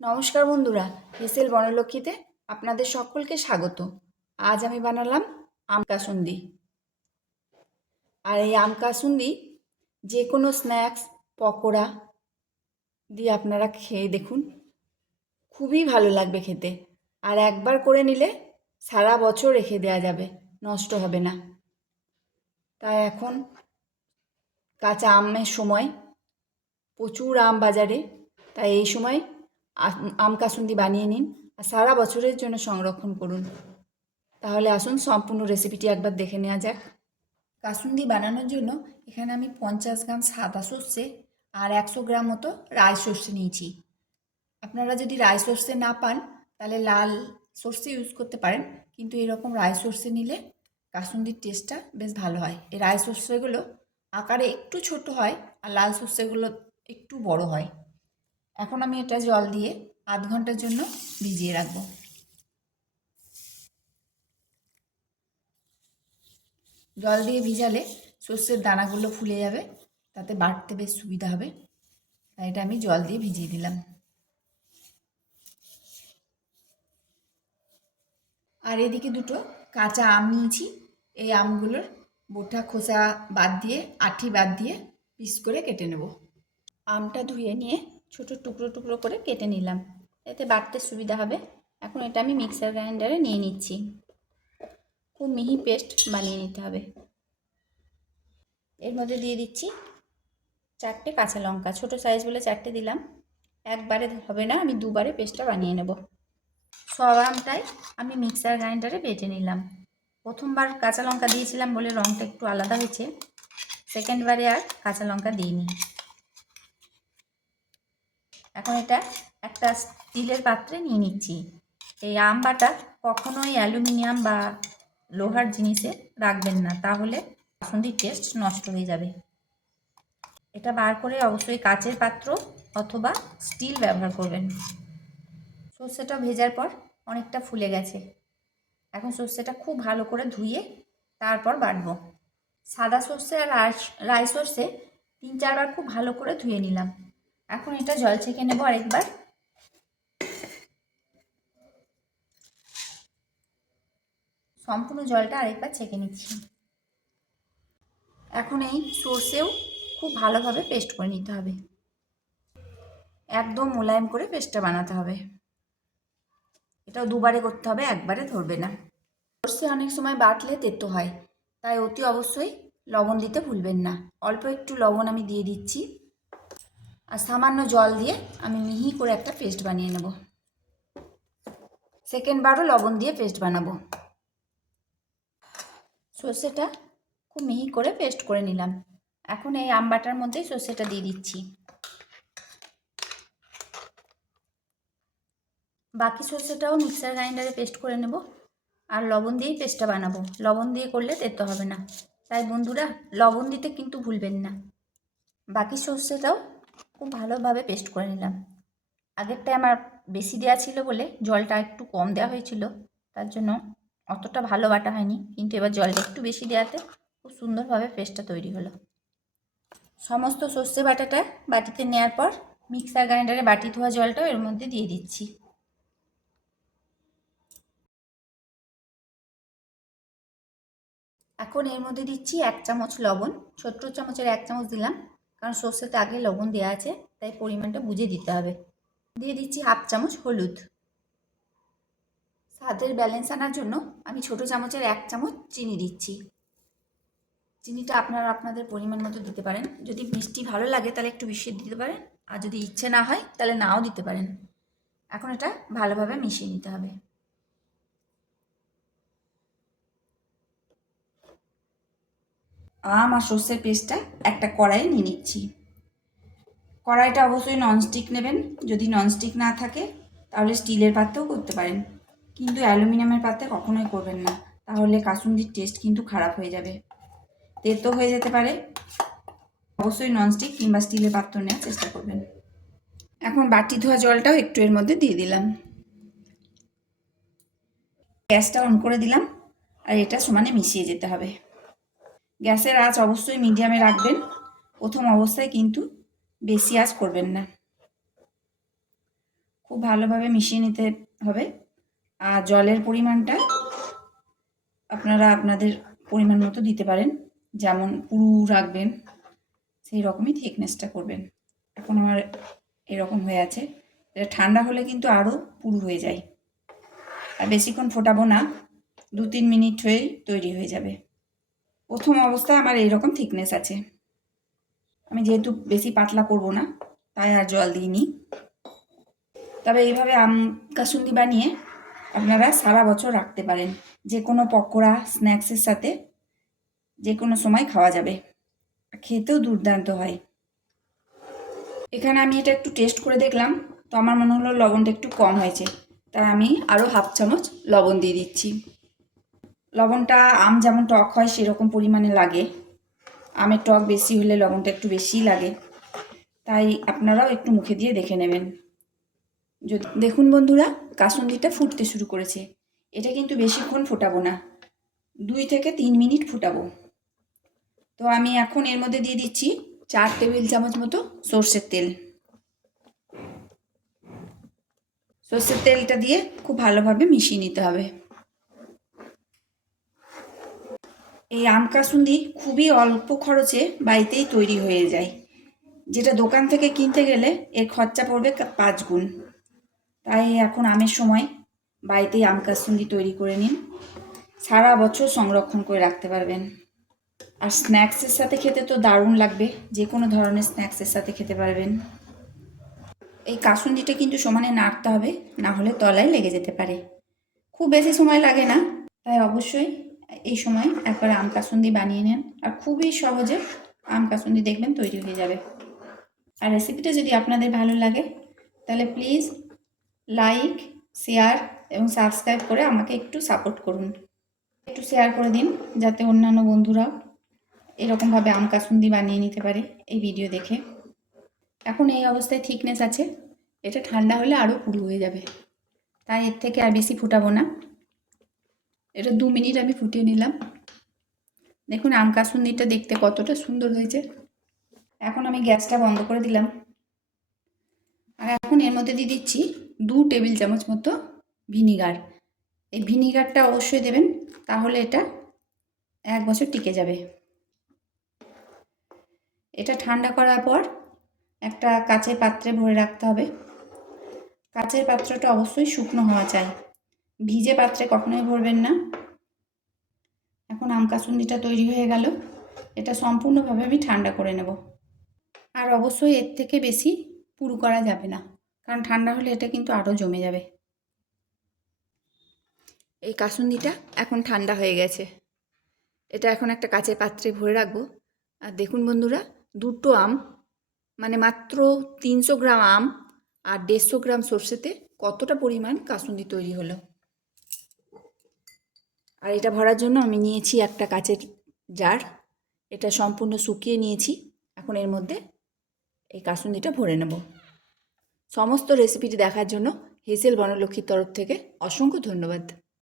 নমস্কার বন্ধুরা, হেসেল বনলক্ষ্মীতে আপনাদের সকলকে স্বাগত। আজ আমি বানালাম আম কাসুন্দি। আর এই আম কাসুন্দি যে কোনো স্ন্যাক্স, পকোড়া দিয়ে আপনারা খেয়ে দেখুন, খুবই ভালো লাগবে খেতে। আর একবার করে নিলে সারা বছর রেখে দেওয়া যাবে, নষ্ট হবে না। তাই এখন কাঁচা আমের সময়, প্রচুর আম বাজারে, তাই এই সময় আম কাসুন্দি বানিয়ে নিন আর সারা বছরের জন্য সংরক্ষণ করুন। তাহলে আসুন সম্পূর্ণ রেসিপিটি একবার দেখে নেওয়া যাক। কাসুন্দি বানানোর জন্য এখানে আমি 50 গ্রাম সাদা সর্ষে আর 100 গ্রাম মতো রাই সর্ষে নিয়েছি। আপনারা যদি রাই সর্ষে না পান তাহলে লাল সর্ষে ইউজ করতে পারেন, কিন্তু এরকম রাই সর্ষে নিলে কাসুন্দির টেস্টটা বেশ ভালো হয়। এই রাই সর্ষেগুলো আকারে একটু ছোট হয় আর লাল সর্ষেগুলো একটু বড় হয়। এখন আমি এটা জল দিয়ে আধ ঘন্টার জন্য ভিজিয়ে রাখবো। জল দিয়ে ভিজালে সর্ষের দানাগুলো ফুলে যাবে, তাতে বাটতে বেশ সুবিধা হবে। তাই এটা আমি জল দিয়ে ভিজিয়ে দিলাম। আর এদিকে দুটো কাঁচা আম নিয়েছি। এই আমগুলোর বোটা খোসা বাদ দিয়ে, আঁটি বাদ দিয়ে পিস করে কেটে নেব। আমটা ধুয়ে নিয়ে ছোট টুকরো টুকরো করে কেটে নিলাম, এতে বাটতে সুবিধা হবে। এখন এটা আমি মিক্সার গ্রাইন্ডারে নিয়ে নিচ্ছি। খুব মিহি পেস্ট বানিয়ে নিতে হবে। এর মধ্যে দিয়ে দিচ্ছি 4টে কাঁচা লঙ্কা, ছোটো সাইজ বলে 4টে দিলাম। একবারে হবে না, আমি দুবারে পেস্টটা বানিয়ে নেব। সব আমটাই আমি মিক্সার গ্রাইন্ডারে বেটে নিলাম। প্রথমবার কাঁচা লঙ্কা দিয়েছিলাম বলে রঙটা একটু আলাদা হয়েছে, সেকেন্ডবারে আর কাঁচা লঙ্কা দিইনি। এখন এটা একটা স্টিলের পাত্রে নিয়ে নিচ্ছি। এই আম বাটা কখনোই অ্যালুমিনিয়াম বা লোহার জিনিসে রাখবেন না, তাহলে কাসুন্দির টেস্ট নষ্ট হয়ে যাবে। এটা বার করে অবশ্যই কাচের পাত্র অথবা স্টিল ব্যবহার করবেন। সর্ষেটা ভেজার পর অনেকটা ফুলে গেছে। এখন সর্ষেটা খুব ভালো করে ধুয়ে তারপর বাটবো। সাদা সর্ষে আর রাই সর্ষে 3-4 বার খুব ভালো করে ধুয়ে নিলাম। এখন এটা জল ছেঁকে নেব আরেকবার। সম্পূর্ণ জলটা আরেকবার ছেঁকে নিচ্ছি। এখন এই সর্ষেও খুব ভালোভাবে পেস্ট করে নিতে হবে। একদম মোলায়েম করে পেস্টটা বানাতে হবে। এটাও দুবারে করতে হবে, একবারে ধরবে না। সর্ষে অনেক সময় বাটলে তেতো হয়, তাই অতি অবশ্যই লবণ দিতে ভুলবেন না। অল্প একটু লবণ আমি দিয়ে দিচ্ছি আর সামান্য জল দিয়ে আমি মিহি করে একটা পেস্ট বানিয়ে নেব। সেকেন্ডবারও লবণ দিয়ে পেস্ট বানাবো। সর্ষেটা খুব মিহি করে পেস্ট করে নিলাম। এখন এই আম বাটার মধ্যেই সর্ষেটা দিয়ে দিচ্ছি। বাকি সর্ষেটাও মিক্সার গ্রাইন্ডারে পেস্ট করে নেব আর লবণ দিয়েই পেস্টটা বানাবো। লবণ দিয়ে করলে তেতো হবে না, তাই বন্ধুরা লবণ দিতে কিন্তু ভুলবেন না। বাকি সর্ষেটাও খুব ভালোভাবে পেস্ট করে নিলাম। আগেরটায় আমার বেশি দেওয়া ছিল বলে জলটা একটু কম দেওয়া হয়েছিল, তার জন্য অতটা ভালো বাটা হয়নি, কিন্তু এবার জলটা একটু বেশি দেওয়াতে খুব সুন্দরভাবে পেস্টটা তৈরি হলো। সমস্ত সর্ষে বাটাটা বাটিতে নেওয়ার পর মিক্সার গ্রাইন্ডারে বাটি ধোয়া জলটাও এর মধ্যে দিয়ে দিচ্ছি। এখন এর মধ্যে দিচ্ছি 1 চামচ লবণ। ছোট্ট চামচের 1 চামচ দিলাম, কারণ সর্ষেতে আগে লবণ দেওয়া আছে, তাই পরিমাণটা বুঝে দিতে হবে। দিয়ে দিচ্ছি 1/2 চামচ হলুদ। স্বাদের ব্যালেন্স আনার জন্য আমি ছোট চামচের 1 চামচ চিনি দিচ্ছি। চিনিটা আপনারা আপনাদের পরিমাণ মতো দিতে পারেন। যদি মিষ্টি ভালো লাগে তাহলে একটু বেশি দিতে পারেন, আর যদি ইচ্ছে না হয় তাহলে নাও দিতে পারেন। এখন এটা ভালোভাবে মিশিয়ে নিতে হবে। আম আর সর্ষের পেস্টটা একটা কড়াইয়ে নিয়ে নিচ্ছি। কড়াইটা অবশ্যই ননস্টিক নেবেন। যদি ননস্টিক না থাকে তাহলে স্টিলের পাত্রেও করতে পারেন, কিন্তু অ্যালুমিনিয়ামের পাত্রে কখনোই করবেন না, তাহলে কাসুন্দির টেস্ট কিন্তু খারাপ হয়ে যাবে, তেতো হয়ে যেতে পারে। অবশ্যই ননস্টিক কিংবা স্টিলের পাত্র নেওয়ার চেষ্টা করবেন। এখন বাটি ধোয়া জলটাও একটু এর মধ্যে দিয়ে দিলাম। গ্যাসটা অন করে দিলাম আর এটা সমানে মিশিয়ে যেতে হবে। গ্যাসের আঁচ অবশ্যই মিডিয়ামে রাখবেন। প্রথম অবস্থায় কিন্তু বেশি আঁচ করবেন না। খুব ভালোভাবে মিশিয়ে নিতে হবে। আর জলের পরিমাণটা আপনারা আপনাদের পরিমাণ মতো দিতে পারেন, যেমন পুরু রাখবেন সেই রকমই থিকনেসটা করবেন। এখন আমার এরকম হয়ে আছে। এটা ঠান্ডা হলে কিন্তু আরও পুরু হয়ে যায়। আর বেশিক্ষণ ফোটাবো না, 2-3 মিনিট হয়েই তৈরি হয়ে যাবে। প্রথম অবস্থায় আমার এইরকম থিকনেস আছে। আমি যেহেতু বেশি পাতলা করব না, তাই আর জল দিইনি। তবে এইভাবে আম কাসুন্দি বানিয়ে আপনারা সারা বছর রাখতে পারেন। যে কোনো পকোড়া স্ন্যাক্সের সাথে যে কোনো সময় খাওয়া যাবে, খেতেও দুর্দান্ত হয়। এখানে আমি এটা একটু টেস্ট করে দেখলাম, তো আমার মনে হলো লবণটা একটু কম হয়েছে, তাই আমি আরও 1/2 চামচ লবণ দিয়ে দিচ্ছি। লবণটা আম যেমন টক হয় সেরকম পরিমাণে লাগে, আমের টক বেশি হলে লবণটা একটু বেশিই লাগে, তাই আপনারাও একটু মুখে দিয়ে দেখে নেবেন। যদি দেখুন বন্ধুরা, কাসুন্দিটা ফুটতে শুরু করেছে। এটা কিন্তু বেশিক্ষণ ফোটাবো না, 2 থেকে 3 মিনিট ফোটাবো। তো আমি এখন এর মধ্যে দিয়ে দিচ্ছি 4 টেবিল চামচ মতো সর্ষের তেল। সর্ষের তেলটা দিয়ে খুব ভালোভাবে মিশিয়ে নিতে হবে। এই আম কাসুন্দি খুবই অল্প খরচে বাড়িতেই তৈরি হয়ে যায়, যেটা দোকান থেকে কিনতে গেলে এর খরচা পড়বে 5 গুণ। তাই এখন আমের সময় বাড়িতেই আম কাসুন্দি তৈরি করে নিন, সারা বছর সংরক্ষণ করে রাখতে পারবেন। আর স্ন্যাক্সের সাথে খেতে তো দারুণ লাগবে, যে কোনো ধরনের স্ন্যাক্সের সাথে খেতে পারবেন। এই কাসুন্দিটা কিন্তু সমানে নাড়তে হবে, না হলে তলায় লেগে যেতে পারে। খুব বেশি সময় লাগে না, তাই অবশ্যই এই সময় একবার আম কাসুন্দি বানিয়ে নেন, আর খুবই সহজে আম কাসুন্দি দেখবেন তৈরি হয়ে যাবে। আর রেসিপিটা যদি আপনাদের ভালো লাগে তাহলে প্লিজ লাইক, শেয়ার এবং সাবস্ক্রাইব করে আমাকে একটু সাপোর্ট করুন। একটু শেয়ার করে দিন যাতে অন্যান্য বন্ধুরাও এরকমভাবে আম কাসুন্দি বানিয়ে নিতে পারে এই ভিডিও দেখে। এখন এই অবস্থায় থিকনেস আছে, এটা ঠান্ডা হলে আরও পুরু হয়ে যাবে, তাই এর থেকে আর বেশি ফুটাবো না। এটা 2 মিনিট আমি ফুটিয়ে নিলাম। দেখুন আম কাসুন্দিটা দেখতে কতটা সুন্দর হয়েছে। এখন আমি গ্যাসটা বন্ধ করে দিলাম, আর এখন এর মধ্যে দিয়ে দিচ্ছি 2 টেবিল চামচ মতো ভিনিগার। এই ভিনিগারটা অবশ্যই দেবেন, তাহলে এটা 1 বছর টিকে যাবে। এটা ঠান্ডা করার পর একটা কাচের পাত্রে ভরে রাখতে হবে। কাচের পাত্রটা অবশ্যই শুকনো হওয়া চাই, ভিজে পাত্রে কখনোই ভরবেন না। এখন আম কাসুন্দিটা তৈরি হয়ে গেল, এটা সম্পূর্ণভাবে আমি ঠান্ডা করে নেব। আর অবশ্যই এর থেকে বেশি পুরু করা যাবে না, কারণ ঠান্ডা হলে এটা কিন্তু আরও জমে যাবে। এই কাসুন্দিটা এখন ঠান্ডা হয়ে গেছে, এটা এখন একটা কাচের পাত্রে ভরে রাখবো। আর দেখুন বন্ধুরা, 2টো আম মানে মাত্র 300 গ্রাম আম আর 150 গ্রাম সর্ষেতে কতটা পরিমাণ কাসুন্দি তৈরি হলো। আর এটা ভরার জন্য আমি নিয়েছি একটা কাচের জার, এটা সম্পূর্ণ শুকিয়ে নিয়েছি। এখন এর মধ্যে এই কাসুন্দিটা ভরে নেব। সমস্ত রেসিপিটি দেখার জন্য হেসেল বনলক্ষ্মীর তরফ থেকে অসংখ্য ধন্যবাদ।